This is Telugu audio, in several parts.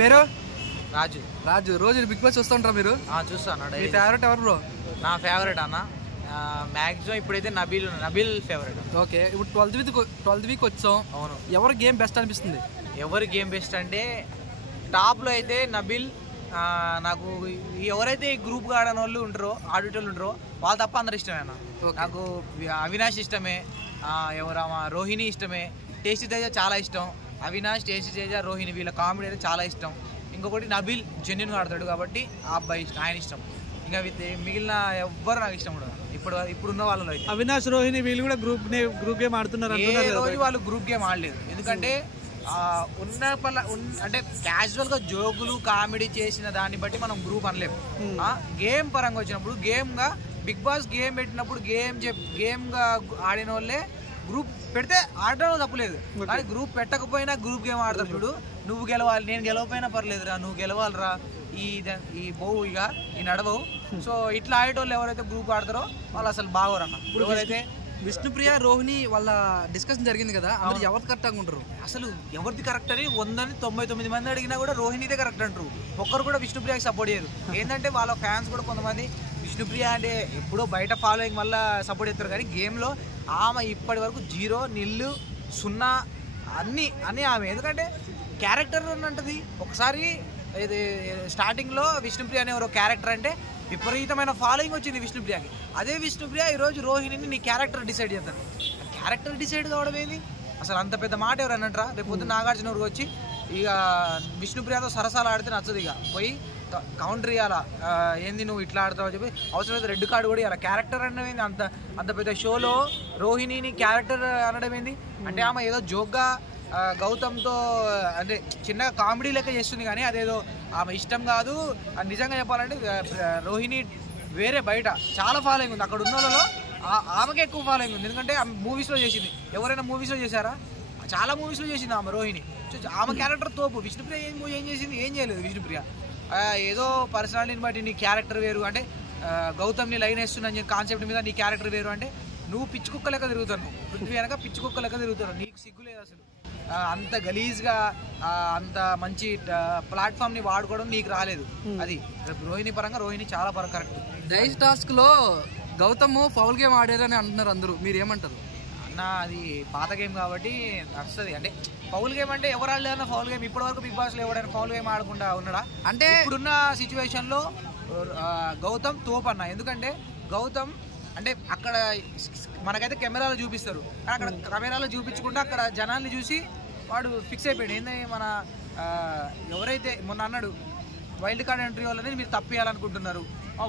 మీరు రాజు రాజు రోజు బిగ్ బాస్ చూస్తుంటారా మీరు? చూస్తాను. మీ ఫేవరెట్ ఎవరు బ్రో? నా ఫేవరెట్ అన్న మ్యాక్సిమం ఇప్పుడైతే నబీల్ ఫేవరెట్. ఓకే, ఇప్పుడు 12th వీక్ వచ్చాం. అవును. ఎవరు గేమ్ బెస్ట్ అనిపిస్తుంది? ఎవరు గేమ్ బెస్ట్ అంటే టాప్లో అయితే నబీల్. నాకు ఎవరైతే గ్రూప్ ఆడని వాళ్ళు ఉంటారో ఆడిటోళ్ళు ఉంటారో వాళ్ళు తప్ప అందరు ఇష్టమే అన్న. నాకు అవినాష్ ఇష్టమే, ఎవరమ్మా రోహిణి ఇష్టమే, టేస్టీ తేజ చాలా ఇష్టం. అవినాష్, టేస్టీ తేజ, రోహిణి వీళ్ళ కామెడీ అయితే చాలా ఇష్టం. ఇంకొకటి నబీల్ జెన్యున్గా ఆడతాడు కాబట్టి ఆ అబ్బాయి ఆయన ఇష్టం. ఇంకా మిగిలిన ఎవ్వరు నాకు ఇష్టం కూడా ఇప్పుడున్న వాళ్ళలో అయితే. అవినాష్, రోహిణి వీళ్ళు కూడా గ్రూప్ గేమ్ ఆడుతున్నారు. ఏ రోజు వాళ్ళు గ్రూప్ గేమ్ ఆడలేదు. ఎందుకంటే అంటే క్యాజువల్ గా జోకులు కామెడీ చేసిన దాన్ని బట్టి మనం గ్రూప్ అనలేము. గేమ్ పరంగా వచ్చినప్పుడు గేమ్ గా బిగ్ బాస్ గేమ్ పెట్టినప్పుడు గేమ్ గా ఆడిన వాళ్ళే గ్రూప్ పెడితే ఆడడం తప్పులేదు. కానీ గ్రూప్ పెట్టకపోయినా గ్రూప్ గేమ్ ఆడతారు. చూడు, నువ్వు గెలవాలి, నేను గెలవకపోయినా పర్లేదురా, నువ్వు గెలవాలిరా, ఈ బోవు ఇక ఈ నడవవు. సో ఇట్లా ఆడేటోళ్ళు ఎవరైతే గ్రూప్ ఆడతారో వాళ్ళు అసలు బాగోరన్న. ఎవరైతే విష్ణుప్రియ, రోహిణి వాళ్ళ డిస్కషన్ జరిగింది కదా, అందరూ ఎవరు కరెక్ట్గా ఉంటారు? అసలు ఎవరిది కరెక్ట్ అని 199 మంది అడిగినా కూడా రోహిణిదే కరెక్ట్ అంటారు. ఒక్కరు కూడా విష్ణుప్రియకి సపోర్ట్ చేయరు. ఏంటంటే వాళ్ళ ఫ్యాన్స్ కూడా కొంతమంది విష్ణుప్రియ అంటే ఎప్పుడో బయట ఫాలోయింగ్ వల్ల సపోర్ట్ చేస్తారు. కానీ గేమ్లో ఆమె ఇప్పటి వరకు 0, 0, 0 అన్నీ ఆమె. ఎందుకంటే క్యారెక్టర్ అంటది. ఒకసారి ఇది స్టార్టింగ్లో విష్ణుప్రియ అనే ఒక క్యారెక్టర్ అంటే విపరీతమైన ఫాలోయింగ్ వచ్చింది విష్ణుప్రియకి. అదే విష్ణుప్రియ ఈరోజు రోహిణిని నీ క్యారెక్టర్ డిసైడ్ చేస్తాను. క్యారెక్టర్ డిసైడ్ కావడం ఏంది? అసలు అంత పెద్ద మాట ఎవరు అన్నట్రా? రేపు పొద్దున్న నాగార్జున ఊరికి వచ్చి ఇక విష్ణుప్రియతో సరసాలు ఆడితే నచ్చదు. ఇక పోయి కౌంటర్ ఇవ్వాలా, ఏంది నువ్వు ఇట్లా ఆడతావు చెప్పి అవసరమైతే రెడ్ కార్డు కూడా ఇవ్వాలి. క్యారెక్టర్ అనడం ఏంది? అంత పెద్ద షోలో రోహిణిని క్యారెక్టర్ అనడం ఏంది? అంటే ఆమె ఏదో జోక్గా గౌతమ్తో అంటే చిన్న కామెడీ లెక్క చేస్తుంది. కానీ అదేదో ఆమె ఇష్టం కాదు. నిజంగా చెప్పాలంటే రోహిణి వేరే బయట చాలా ఫాలోయింగ్ ఉంది. అక్కడ ఉన్న వాళ్ళలో ఆమెకే ఎక్కువ ఫాలోయింగ్ ఉంది. ఎందుకంటే ఆమె మూవీస్లో చేసింది. ఎవరైనా మూవీస్లో చేశారా? చాలా మూవీస్లో చేసింది ఆమె రోహిణి. ఆమె క్యారెక్టర్ తోపు. విష్ణుప్రియ ఏం చేసింది? ఏం చేయలేదు విష్ణుప్రియ. ఏదో పర్సనాలిటీని బట్టి నీ క్యారెక్టర్ వేరు అంటే గౌతమ్ని లైన్ వేస్తున్నా కాన్సెప్ట్ మీద నీ క్యారెక్టర్ వేరు అంటే నువ్వు పిచ్చి కుక్క లెక్క తిరుగుతాను. పృథ్వీ వెనక పిచ్చి కుక్క లెక్క తిరుగుతాను. నీకు సిగ్గు లేదు అసలు. అంత గలీజ్గా అంత మంచి ప్లాట్ఫామ్ని వాడుకోవడం నీకు రాలేదు. అది రోహిణి పరంగా రోహిణి చాలా కరెక్ట్. డైస్ టాస్క్లో గౌతమ్ ఫౌల్ గేమ్ ఆడారని అంటున్నారు అందరూ, మీరు ఏమంటారు? అన్న అది పాత గేమ్ కాబట్టి వస్తుంది. అంటే ఫౌల్ గేమ్ అంటే ఎవరు ఆడలేదన్న ఫౌల్ గేమ్ ఇప్పటి వరకు బిగ్ బాస్లో ఎవరైనా ఫౌల్ గేమ్ ఆడకుండా ఉన్నాడా? అంటే ఇప్పుడున్న సిచ్యువేషన్లో గౌతమ్ తోపన్న. ఎందుకంటే గౌతమ్ అంటే అక్కడ మనకైతే కెమెరాలో చూపిస్తారు, కానీ అక్కడ కెమెరాలో చూపించకుండా అక్కడ జనాల్ని చూసి వాడు ఫిక్స్ అయిపోయాడు. ఏంటంటే మన ఎవరైతే మొన్న అన్నాడు వైల్డ్ కార్డ్ ఎంట్రీ వాళ్ళని మీరు తప్పియాలనుకుంటున్నారు,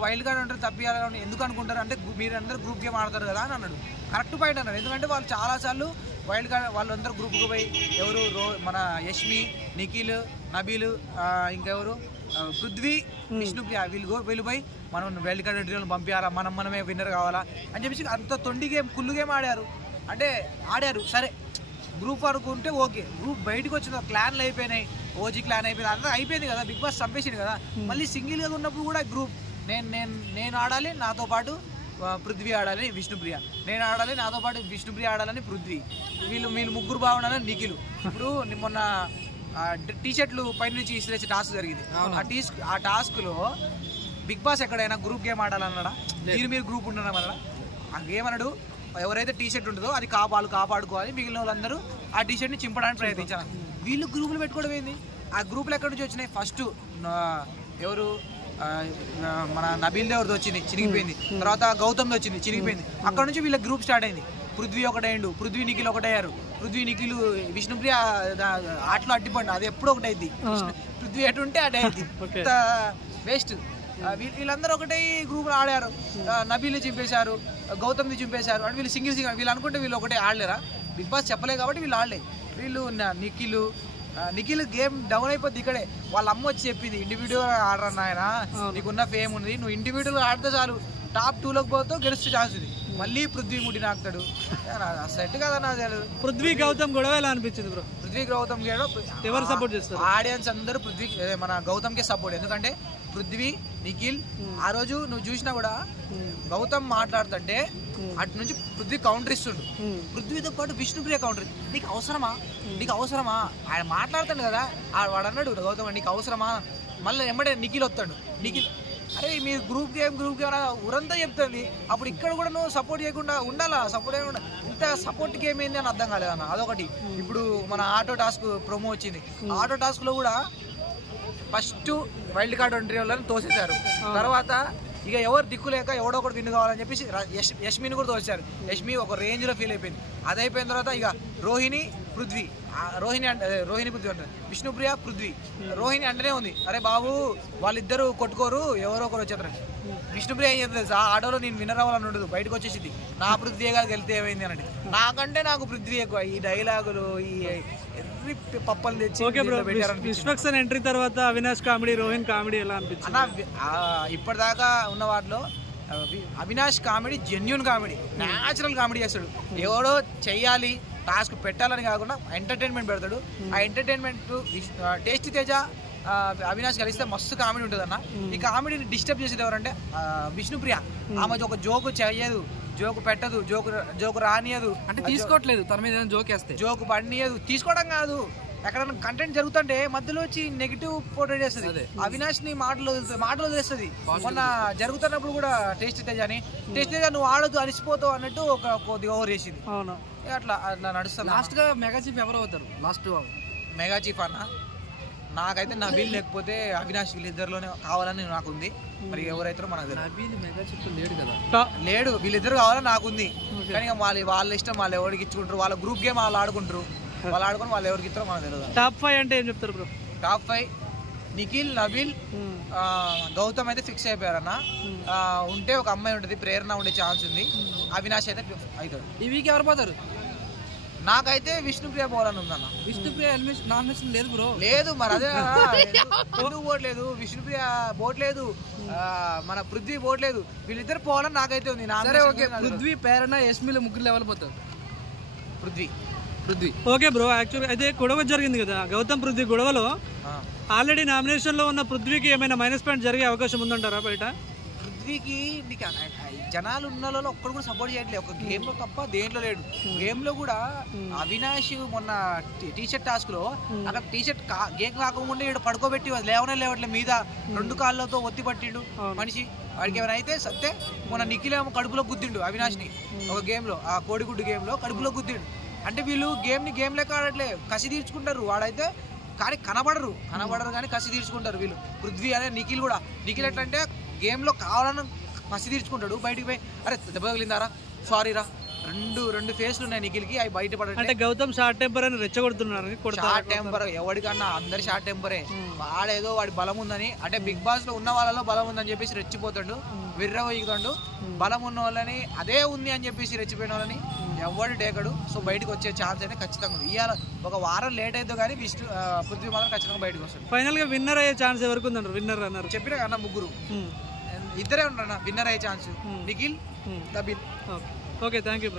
వైల్డ్ కార్డ్ ఎంట్రీ తప్పియాలని ఎందుకు అనుకుంటారు అంటే మీరు అందరూ గ్రూప్ గేమ్ ఆడతారు కదా అని అన్నాడు. కరెక్ట్ పాయింట్ అన్నాడు. ఎందుకంటే వాళ్ళు చాలాసార్లు వైల్డ్ కార్డ్ వాళ్ళందరూ గ్రూప్కి పోయి ఎవరు మన యష్మి, నిఖిల్, నబీల్, ఇంకెవరు పృథ్వీ, విష్ణుప్రియ వీళ్ళు పోయి మనం వైల్డ్ కార్డ్ ఎంట్రీలను పంపించాలా, మనమే విన్నర్ కావాలా అని చెప్పేసి అంత తొండి గేమ్ కుళ్ళు గేమ్ ఆడారు. సరే గ్రూప్ అనుకుంటే ఓకే, గ్రూప్ బయటకు వచ్చిన క్లాన్లు అయిపోయినాయి, ఓజీ క్లాన్ అయిపోయింది, అంతా అయిపోయింది కదా, బిగ్ బాస్ చంపేసింది కదా. మళ్ళీ సింగిల్గా ఉన్నప్పుడు కూడా గ్రూప్ నేను ఆడాలి, నాతో పాటు పృథ్వీ ఆడాలి విష్ణుప్రియ, నేను ఆడాలి నాతో పాటు విష్ణుప్రియ ఆడాలని పృథ్వీ, వీళ్ళు ముగ్గురు బాగుండాలని నిఖిల్. ఇప్పుడు మొన్న టీషర్ట్లు పైన నుంచి ఇసిరేసే టాస్క్ జరిగింది. ఆ టాస్క్లో బిగ్ బాస్ ఎక్కడైనా గ్రూప్ గేమ్ ఆడాలన్నాడా? మీరు గ్రూప్ ఉండడం వల్ల ఆ గేమ్ అన్నాడు ఎవరైతే టీషర్ట్ ఉంటుందో అది కాపాడుకోవాలి, మిగిలిన వాళ్ళందరూ ఆ టీషర్ట్ని చింపడానికి ప్రయత్నించాలి. వీళ్ళు గ్రూపులు పెట్టుకోవడం ఏంది? ఆ గ్రూపులు ఎక్కడి నుంచి వచ్చినాయి? ఫస్ట్ ఎవరు మన నబీల్ దేవర్ది వచ్చింది, చినిగిపోయింది. తర్వాత గౌతమ్ది వచ్చింది, చినిగిపోయింది. అక్కడ నుంచి వీళ్ళ గ్రూప్ స్టార్ట్ అయింది. పృథ్వీ ఒకటైండు, పృథ్వీ నిఖిల్ ఒకటయ్యారు. పృథ్వీ నిఖిల్ విష్ణుప్రియ ఆటలో అట్టిపండి, అది ఎప్పుడు ఒకటైంది. పృథ్వీ ఎటుంటే అటు అయింది, వేస్ట్. వీళ్ళందరూ ఒకటే గ్రూప్లో ఆడారు. నబీల్ని చింపేశారు, గౌతమ్ని చింపేశారు. అంటే వీళ్ళు సింగిల్ వీళ్ళు అనుకుంటే వీళ్ళు ఒకటే ఆడలేరా? బిగ్ బాస్ చెప్పలే కాబట్టి వీళ్ళు ఆడలే. వీళ్ళు నిఖిల్ గేమ్ డౌన్ అయిపోద్ది ఇక్కడే. వాళ్ళ అమ్మ వచ్చి చెప్పింది ఇండివిజువల్ ఆడరా నాయన, నీకున్న ఫేమ్ ఉంది, నువ్వు ఇండివిజువల్ ఆడితే చాలు టాప్ 2లోకి పోతావు, గెలిస్తే ఛాన్స్ ఉంది. మళ్ళీ పృథ్వీ ముడి నాకుతాడు, సెట్ కదా నా పృథ్వీ గౌతమ్ గొడవ ఎలా అనిపించింది బ్రో? పృథ్వీ గౌతమ్ ఎవరు సపోర్ట్ చేస్తారు? ఆడియన్స్ అందరూ పృథ్వీ మన గౌతమ్కే సపోర్ట్. ఎందుకంటే పృథ్వీ, నిఖిల్ ఆ రోజు నువ్వు చూసినా కూడా గౌతమ్ మాట్లాడుతుంటే అటు నుంచి పృథ్వీ కౌంటర్ ఇస్తుండు. పృథ్వీతో పాటు విష్ణుప్రియ కౌంటర్. నీకు అవసరమా ఆయన మాట్లాడుతాడు కదా, వాడు అన్నాడు గౌతమ్ నీకు అవసరమా, మళ్ళీ ఎమ్మడే నిఖిల్ వస్తాడు. నిఖిల్ అరే మీరు గ్రూప్ గేమ్ ఊరంతా చెప్తుంది, అప్పుడు ఇక్కడ కూడా నువ్వు సపోర్ట్ చేయకుండా ఉండాలా, సపోర్ట్ చేయకుండా ఇంత సపోర్ట్ గేమ్ ఏంది అని అర్థం కాలేదన్న. అదొకటి. ఇప్పుడు మన ఆటో టాస్క్ ప్రోమో వచ్చింది, ఆటో టాస్క్ లో కూడా ఫస్ట్ వైల్డ్ కార్డ్ ఎంట్రీ వాళ్ళని తోసేశారు. తర్వాత ఇక ఎవరు దిక్కు లేక ఎవడో ఒకటి విన్ను కావాలని చెప్పేసి యష్మిని కూడా తోసేశారు. యష్మి ఒక రేంజ్ లో ఫీల్ అయిపోయింది. అది అయిపోయిన తర్వాత ఇక రోహిణి పృథ్వీ పృథ్వీ అంటే విష్ణుప్రియ పృథ్వీ. రోహిణి అంటేనే ఉంది అరే బాబు వాళ్ళిద్దరు కొట్టుకోరు ఎవరో ఒకరు వచ్చేస్తారు. విష్ణుప్రియ ఏం చేస్తుంది తెలుసా, ఆటోలో నేను విన్నర్ అవ్వాలని ఉండదు, బయటకు వచ్చేసింది నా పృథ్వీ కాదు వెళ్తే ఏమైంది అనంటే నాకంటే నాకు పృథ్వీ ఎక్కువ. ఈ డైలాగులు ఈ ఎర్రి పప్పలు తెచ్చి విశ్వక్సేన్ ఎంట్రీ తర్వాత అవినాష్ కామెడీ, రోహిణ్ కామెడీ ఎలా అనిపించింది అన్న? ఇప్పటిదాకా ఉన్న వాటిలో Avinash comedy genuine comedy, natural comedy చేస్తాడు. ఎవడో చెయ్యాలి టాస్క్ పెట్టాలని కాకుండా ఎంటర్టైన్మెంట్ పెడతాడు. ఆ ఎంటర్టైన్మెంట్ టేస్టీ తేజ అవినాష్ కలిస్తే మస్తు కామెడీ ఉంటుంది అన్న. ఈ కామెడీని డిస్టర్బ్ చేసేది ఎవరంటే విష్ణుప్రియ. ఆమె ఒక జోకు చేయదు, జోకు పెట్టదు, జోకు రానియదు, అంటే తీసుకోవట్లేదు తన మీద జోక్ వేస్తే, జోకు పడినియదు. తీసుకోవడం కాదు, ఎక్కడైనా కంటెంట్ జరుగుతుంటే మధ్యలో వచ్చి నెగిటివ్ పోర్ట్రేట్ చేస్తుంది. అవినాష్ ని మాటలు వదిలేస్తుంది. మొన్న జరుగుతున్నప్పుడు కూడా టేస్టీ తేజ నువ్వు ఆడదు అలిసిపోతావు అన్నట్టు ఒక కొద్దిగా ఓవర్ చేసింది. అట్లా నడుస్తుంది. లాస్ట్ గా మెగా చీఫ్ ఎవరు అవుతారు? లాస్ట్ మెగా చీఫ్ అన్న నాకైతే నబీల్ లేకపోతే అవినాష్ వీళ్ళిద్దరిలోనే కావాలని నాకుంది. మరి ఎవరైతారో మనకు నబీల్ మెగా చీఫ్ లేడు కదా, లేడు. వీళ్ళిద్దరు కావాలని నాకుంది. కానీ వాళ్ళ ఇష్టం, వాళ్ళు ఎవరికి ఇచ్చుకుంటారు, వాళ్ళ గ్రూప్ గేమ్ వాళ్ళు ఆడుకుంటారు, వాళ్ళు ఆడుకుని వాళ్ళు ఎవరికి ఇస్తారో మనకు తెలియదు. టాప్ 5 అంటే ఏం చెప్తారు బ్రో? టాప్ 5 నిఖిల్, నబీల్, గౌతమ్ అయితే ఫిక్స్ అయిపోయారన్న. ఉంటే ఒక అమ్మాయి ఉంటుంది, ప్రేరణ ఉండే ఛాన్స్ ఉంది. అవినాష్ అయితే అవుతాడు. ఈ వీక్ ఎవరు పోతారు? నాకైతే విష్ణుప్రియ పోవాలని ఉందన్న. విష్ణుప్రియ నామినేషన్ లేదు బ్రో. లేదు మరి అదే ఎందుకు పోవట్లేదు, విష్ణుప్రియ పోవట్లేదు, మన పృథ్వీ పోవట్లేదు, వీళ్ళిద్దరు పోవాలని నాకైతే ఉంది. పృథ్వీ, ప్రేరణ, యష్మిలు ముగ్గురు లెవెల్ పోతారు. Prithvi okay bro. యాక్చువల్గా అయితే గొడవ జరిగింది కదా గౌతమ్ పృథ్వీ గొడవలో, ఆల్రెడీ నామినేషన్ లో ఉన్న పృథ్వీకి ఏమైనా మైనస్ పాయింట్ జరిగే అవకాశం ఉందంటారా బయట? పృథ్వీకి జనాలు ఉన్న వాళ్ళు ఒక్కడు కూడా సపోర్ట్ చేయట్లేదు, ఒక గేమ్ లో తప్ప దేంట్లో లేడు. గేమ్ లో కూడా అవినాష్ మొన్న టీషర్ట్ టాస్క్ లో అక్కడ టీషర్ట్ గేమ్ కాకుండా ఇక్కడ పడుకోబెట్టి లేవట్లే మీద 2 కాళ్ళతో ఒత్తి పట్టిండు మనిషి. వాడికి ఏమైనా అయితే సత్తే మొన్న నిఖిల్ ఏమో కడుపులో గుద్దిండు అవినాష్ ని ఒక గేమ్ లో, ఆ కోడిగుడ్డు గేమ్ లో కడుపులో గుద్దిండు. అంటే వీళ్ళు గేమ్ లెక్క ఆడట్లే, కసి తీర్చుకుంటారు. వాడైతే కానీ కనబడరు కానీ కసి తీర్చుకుంటారు వీళ్ళు. పృథ్వీ అనే నిఖిల్ కూడా. నిఖిల్ ఎట్లా అంటే గేమ్ లో కావాలని కసి తీర్చుకుంటాడు, బయటికి పోయి అరే దెబ్బ తగిలిందారా సారీ రా, రెండు ఫేస్లు ఉన్నాయి నిఖిల్కి, అవి బయటపడ. అంటే గౌతమ్ షార్ట్ టెంపర్ అని రెచ్చగొడుతున్నారు. షార్ట్ టెంపర్ ఎవరికన్నా అందరి షార్ట్ టెంపరే. వాడేదో వాడి బలం ఉందని, అంటే బిగ్ బాస్ లో ఉన్న వాళ్ళలో బలం ఉందని చెప్పేసి రెచ్చిపోతాడు, విర్రవీగుతాడు. బలం ఉన్న వాళ్ళని అదే ఉంది అని చెప్పేసి రెచ్చిపోయిన వాళ్ళని ఎవడు డేకడు. సో బయటకు వచ్చే ఛాన్స్ అయితే ఖచ్చితంగా ఉంది. ఇవాళ ఒక వారం లేట్ అయితే కానీ పృథ్వీ మాత్రం ఖచ్చితంగా బయటకు వస్తాడు. ఫైనల్ గా విన్నర్ అయ్యే ఛాన్స్ ఎవరికి ఉందంటారు? విన్నర్ అన్నారు చెప్పినా కన్నా ముగ్గురు ఇద్దరే ఉంటారు విన్నర్ అయ్యే chance, Nikhil, Nabeel. Okay thank you.